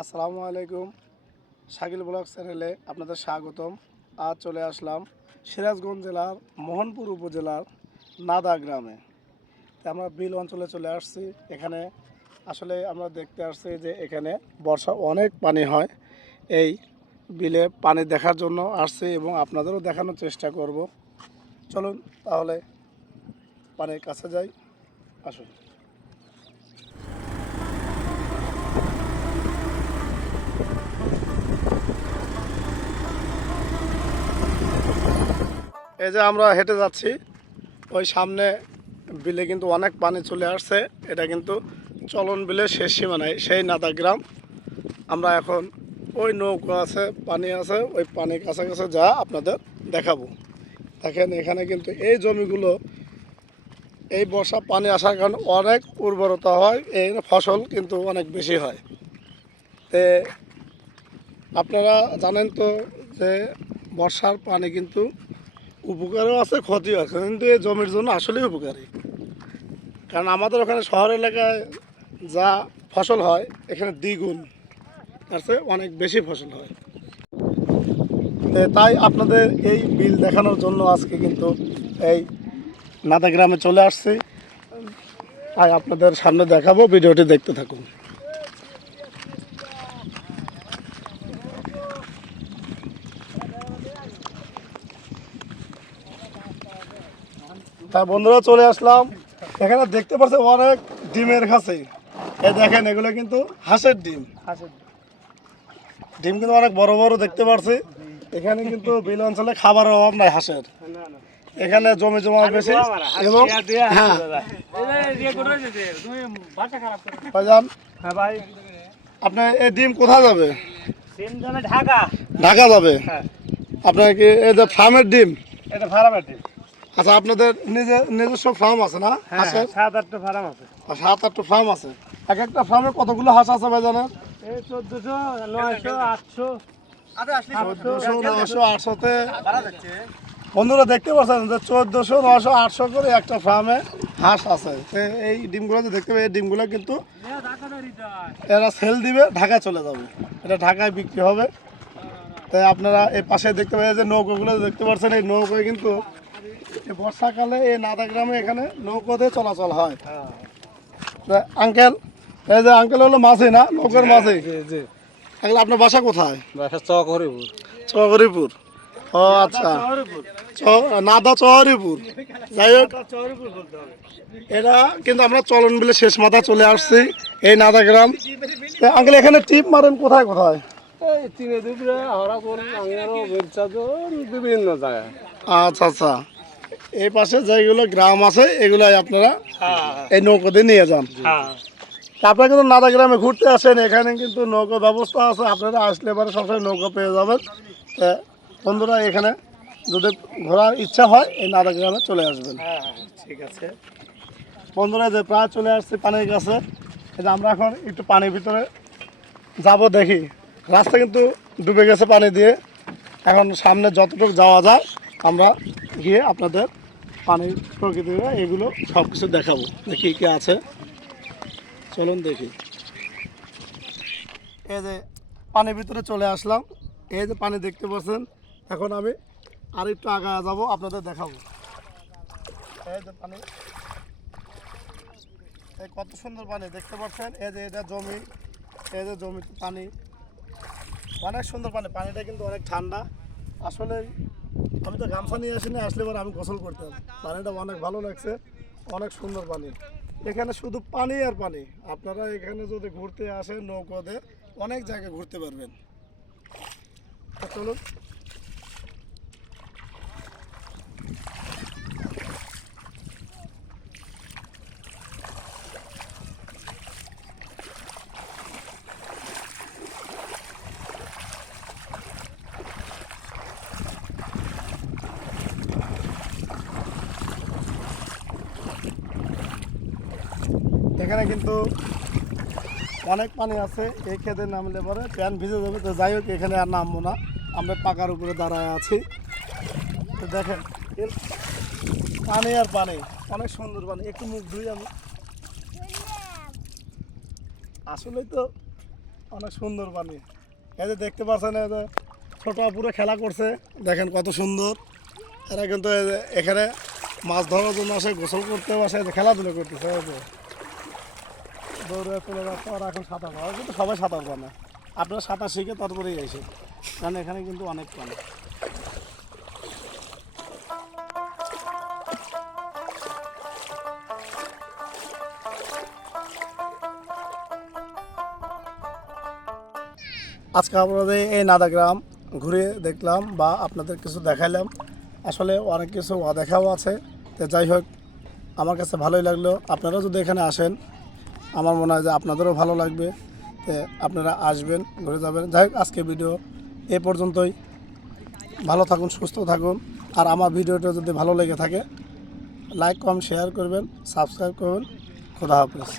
আসসালামু আলাইকুম। শাকিল ব্লগ চ্যানেলে আপনাদের স্বাগতম। আজ চলে আসলাম সিরাজগঞ্জ জেলার মোহনপুর উপজেলার নাদা গ্রামে। আমরা বিল অঞ্চলে চলে আসছি। এখানে আসলে আমরা দেখতে আসছি যে এখানে বর্ষা অনেক পানি হয়। এই বিলে পানি দেখার জন্য আসছি এবং আপনাদেরও দেখানোর চেষ্টা করব। চলুন তাহলে পানির কাছে যাই। আসুন। এই যে আমরা হেঁটে যাচ্ছি, ওই সামনে বিলে কিন্তু অনেক পানি চলে আসছে। এটা কিন্তু চলন বিলের শেষ সীমানায় সেই নাদা গ্রাম। আমরা এখন ওই নৌকা আছে, পানি আছে, ওই পানির কাছাকাছি যা আপনাদের দেখাবো। দেখেন এখানে কিন্তু এই জমিগুলো, এই বর্ষা পানি আসার কারণে অনেক উর্বরতা হয়, এই ফসল কিন্তু অনেক বেশি হয়। তে আপনারা জানেন তো যে বর্ষার পানি কিন্তু উপকারও আছে, ক্ষতিও আছে, কিন্তু এই জমির জন্য আসলেই উপকারী। কারণ আমাদের ওখানে শহর এলাকায় যা ফসল হয়, এখানে দ্বিগুণ, তার চেয়ে অনেক বেশি ফসল হয়। তাই আপনাদের এই বিল দেখানোর জন্য আজকে কিন্তু এই নাদা গ্রামে চলে আসছি। তাই আপনাদের সামনে দেখাবো, ভিডিওটি দেখতে থাকুন। তা বন্ধুরা চলে আসলাম। এখানে দেখতে পাচ্ছেন অনেক ডিমের কাছে এই দেখেন এগুলো কিন্তু হাঁসের ডিম। ডিম। কিন্তু অনেক বড় বড় দেখতে পাচ্ছি। এখানে কিন্তু বিল অঞ্চলে খাবার অভাব নাই হাঁসের। এখানে জমি জমা বেশি। এবং হ্যাঁ। হ্যাঁ আপনার এই ডিম কোথায় যাবে? ঢাকা। ঢাকা যাবে? হ্যাঁ। আপনার কি এই যে ফার্মের ডিম? এটা ফার্ম আছে আচ্ছা আপনাদের নিজে নিজস্ব ফার্ম আছে না? হ্যাঁ হাঁসের? সাত আটটা ফার্ম আছে। আর সাত আটটা ফার্ম আছে। এক একটা ফার্মে কতগুলো হাঁস আছে ভাই জানেন এই চোদ্দশো নয়শো আটশো। চোদ্দশো নশো আটশোতে বন্ধুরা দেখতে পাচ্ছেন যে চোদ্দশো নশো আটশো করে একটা ফার্মে হাঁস আছে। এই ডিমগুলো যে দেখতে পাই এই ডিমগুলো কিন্তু এরা সেল দিবে ঢাকায় চলে যাবে। এটা ঢাকায় বিক্রি হবে। তাই আপনারা এই পাশে দেখতে পাই যে নৌকোগুলো দেখতে পাচ্ছেন এই নৌকোয় কিন্তু এই বর্ষাকালে এই নাদা গ্রামে এখানে নৌকোতে চলাচল হয়। আঙ্কেল এই যে আঙ্কেল হলো মাছই না? নৌকার মাছই জি আঙ্কেল আপনার বাসা কোথায়? বাসা চক হরিপুর চৌহরিপুর ও আচ্ছা। নাদা চহরিপুর। যাই হোক এটা কিন্তু আমরা চলন বিলে শেষ মাথা চলে আসছি এই নাদা গ্রাম। আঙ্কেল এখানে টিপ মারেন কোথায় কোথায়? বিভিন্ন জায়গায়। আচ্ছা আচ্ছা। এই পাশে যেগুলো গ্রাম আছে এগুলাই আপনারা হ্যাঁ। এই নৌকোতে নিয়ে যান। হ্যাঁ। আপনারা কিন্তু নাদা গ্রামে ঘুরতে আসেন এখানে কিন্তু নৌকো ব্যবস্থা আছে আপনারা আসলে পরে সবসময় নৌকো পেয়ে যাবেন। বন্ধুরা এখানে যদি ঘোরার ইচ্ছা হয় এই নাদা গ্রামে চলে আসবেন। হ্যাঁ ঠিক আছে। বন্ধুরা যে প্রায় চলে আসছে পানির কাছে এই আমরা এখন একটু পানির ভিতরে যাব দেখি। রাস্তা কিন্তু ডুবে গেছে পানি দিয়ে। এখন সামনে যতটুকু যাওয়া যায় আমরা গিয়ে আপনাদের পানির প্রকৃতির এগুলো সব কিছু দেখাবো। দেখি কি আছে। চলুন দেখি। এই যে পানির ভিতরে চলে আসলাম। এই যে পানি দেখতে পাচ্ছেন, এখন আমি আর একটু আগায় যাব, আপনাদের দেখাবো। এই যে পানি। এই কত সুন্দর পানি, দেখতে পাচ্ছেন? এই যে এটা জমি, এই যে জমিতে পানি। অনেক সুন্দর পানি, পানিটা কিন্তু অনেক ঠান্ডা। আসলে আমি তো গামছা নিয়ে আসিনি, আসলে আমি গোসল করতাম পানিটা অনেক ভালো লাগছে, অনেক সুন্দর পানি। এখানে শুধু পানি আর পানি। আপনারা এখানে যদি ঘুরতে আসেন নৌকোতে, অনেক জায়গায় ঘুরতে পারবেন। চলুন। এখানে কিন্তু অনেক পানি আছে, এই খেতে নামলে পরে প্যান ভিজে যাবে। তো যাই হোক, এখানে আর নামবো না। আমরা পাকার উপরে দাঁড়ায় আছি। তো দেখেন পানি আর পানি, অনেক সুন্দর পানি। একটু মুখ ধুই আমি আসলেই তো অনেক সুন্দর পানি। এই যে দেখতে পাচ্ছেন, এই যে ছোট পুরো খেলা করছে। দেখেন কত সুন্দর। এরা কিন্তু এখানে মাছ ধরার জন্য আসে গোসল করতে আসে খেলাধুলো করতেছে দৌড়ে চলে যাচ্ছে আর এখন সাঁতার পারে কিন্তু সবাই সাঁতার জানে আপনারা সাঁতার শিখে তারপরেই এসে কারণ এখানে কিন্তু অনেক পানি আজকে আপনাদের এই নাদা গ্রাম ঘুরে দেখলাম বা আপনাদের কিছু দেখাইলাম। আসলে অনেক কিছু অদেখাও আছে। তো যাই হোক, আমার কাছে ভালোই লাগল। আপনারাও যদি এখানে আসেন আমার মনে হয় যে আপনাদেরও ভালো লাগবে আপনারা আসবেন, ঘুরে যাবেন। যাই হোক, আজকে ভিডিও এ পর্যন্তই। ভালো থাকুন, সুস্থ থাকুন। আর আমার ভিডিওটা যদি ভালো লেগে থাকে, লাইক কম শেয়ার করবেন, সাবস্ক্রাইব করবেন। খোদা হাফিজ।